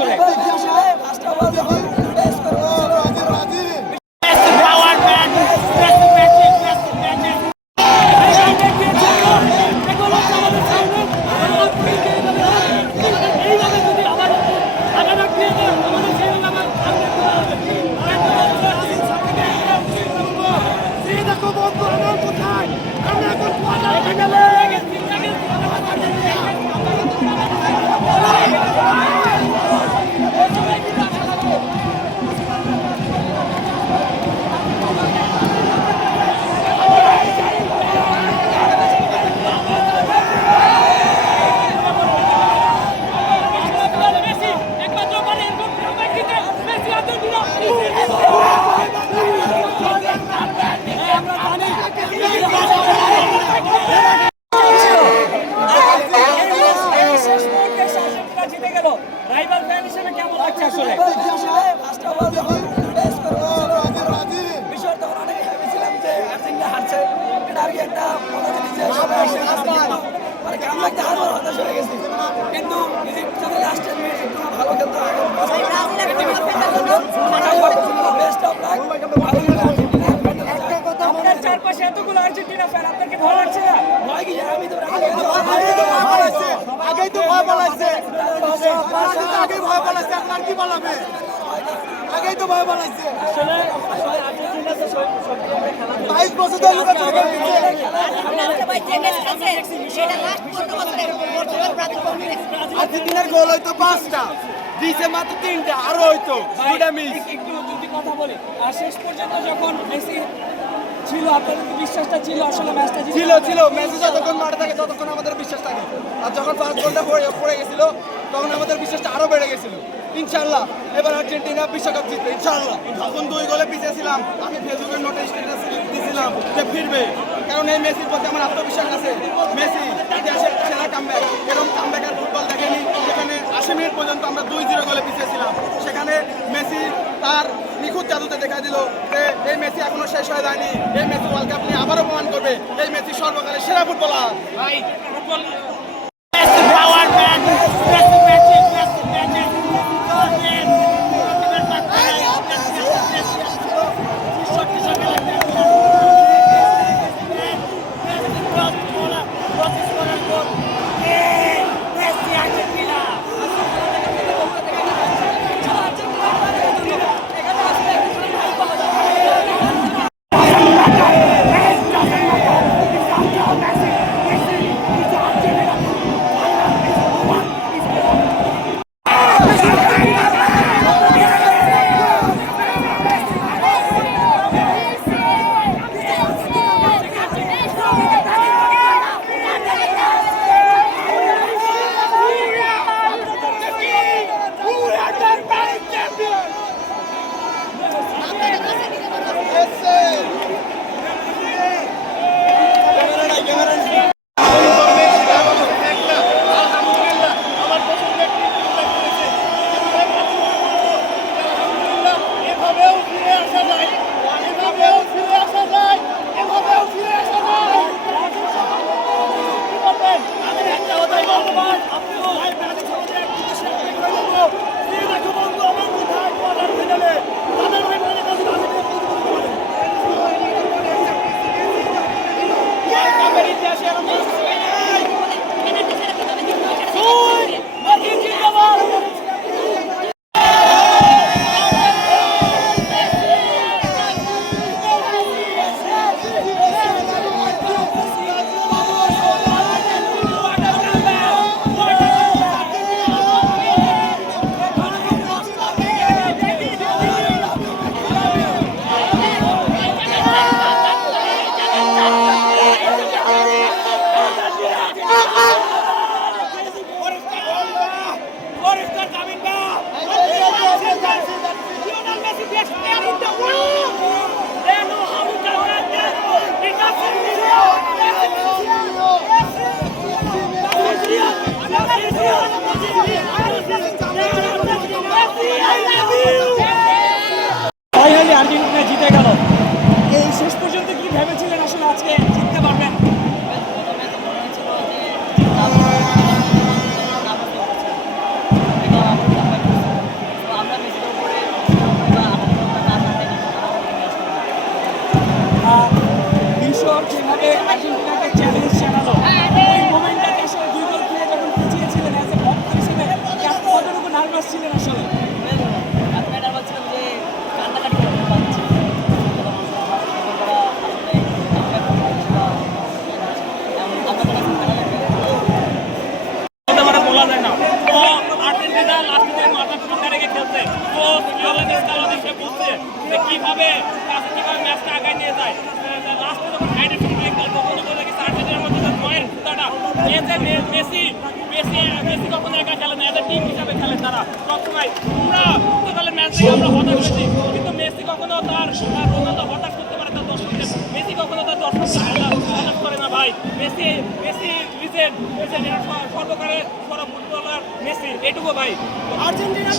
আসলে? Rival fan হিসেবে কেমন লাগছে আসলে? কিন্তু লাস্টের মিনিট একটু ভালো খেলতে আপনার চারপাশে এতগুলো আর্জেন্টিনা ফ্যান, আপনার কি ভালো লাগছে না? আগেই তো ভয় পালাইছে, আগেই ভয় পালাইছে, আপনার কি পালাবে? আগেই তো ভয় পালাইছে। 22 বছর ধরে আর্জেন্টিনার গোল হয়তো 5টা, দিছে মাত্র 3টা, আরো হয়তো 2টা মিস। একটু যদি কথা বলি, আর শেষ পর্যন্ত যখন মেসি ছিল, আপনাদের কি বিশ্বাসটা ছিল আসলে ম্যাচটা ছিল মেসি যতক্ষণ মাঠে থাকে ততক্ষণ আমাদের বিশ্বাস থাকে, আর যখন 5 গোলটা পড়ে গেছিল তখন আমাদের বিশ্বাসটা আরো বেড়ে গেছিল। ইনশাআল্লাহ এবার আর্জেন্টিনা বিশ্বকাপ জিতবে ইনশাআল্লাহ। যখন 2 গোলে পিছিয়ে ছিলাম আমি ফেসবুকের নোটে স্ট্যাটাস দিয়েছিলাম যে ফিরবে, কারণ এই মেসির প্রতি আমার আত্মবিশ্বাস আছে। মেসি ইতিহাসের সেরা কামব্যাক, এরকম কামব্যাক আর ফুটবল দেখেনি, যেখানে 80 মিনিট পর্যন্ত আমরা 2-0 গোলে পিছিয়ে ছিলাম, সেখানে মেসি তার নিখুঁত জাদুতে দেখা দিল যে এই মেসি এখনো শেষ হয়ে যায়নি। এই মেসি ওয়ার্ল্ড কাপ নিয়ে আবারও প্রমাণ করবে এই মেসি সর্বকালের সেরা ফুটবলার। আর্জেন্টিনা জিতে গেল। এই শেষ পর্যন্ত কি ভেবেছিলেন আসলে আজকে জিততে পারবেন? হাসছিলেন আসলে? আপনি এটা বলছিলাম যে কান্নাকাটি করতে পারছি বলা যায় না তো আর্জেন্টিনা লাস্টে মাথা ঠান্ডা রেখে খেলছে তো লিওনেল স্কালোনি সে বুঝছে যে কিভাবে ম্যাচটা আগায় নিয়ে যায় লাস্টে যখন হাইড্রেশন ব্রেক দেয় তখনই বলে গেছে আর্জেন্টিনার মধ্যে যে জয়ের সুতাটা মেসি কখনো একা খেলে না এদের টিম হিসাবে খেলে তারা সবসময় পুরা পর্তুগালের ম্যাচ থেকে আমরা হতাশ হয়েছি কিন্তু মেসি কখনো তার রোনালদো হতাশ করতে পারে তার দর্শকদের মেসি কখনো তার দর্শকদের হতাশ করে না ভাই মেসি লিজেন্ড সর্বকালের বড় ফুটবলার মেসি এটুকু ভাই আর্জেন্টিনা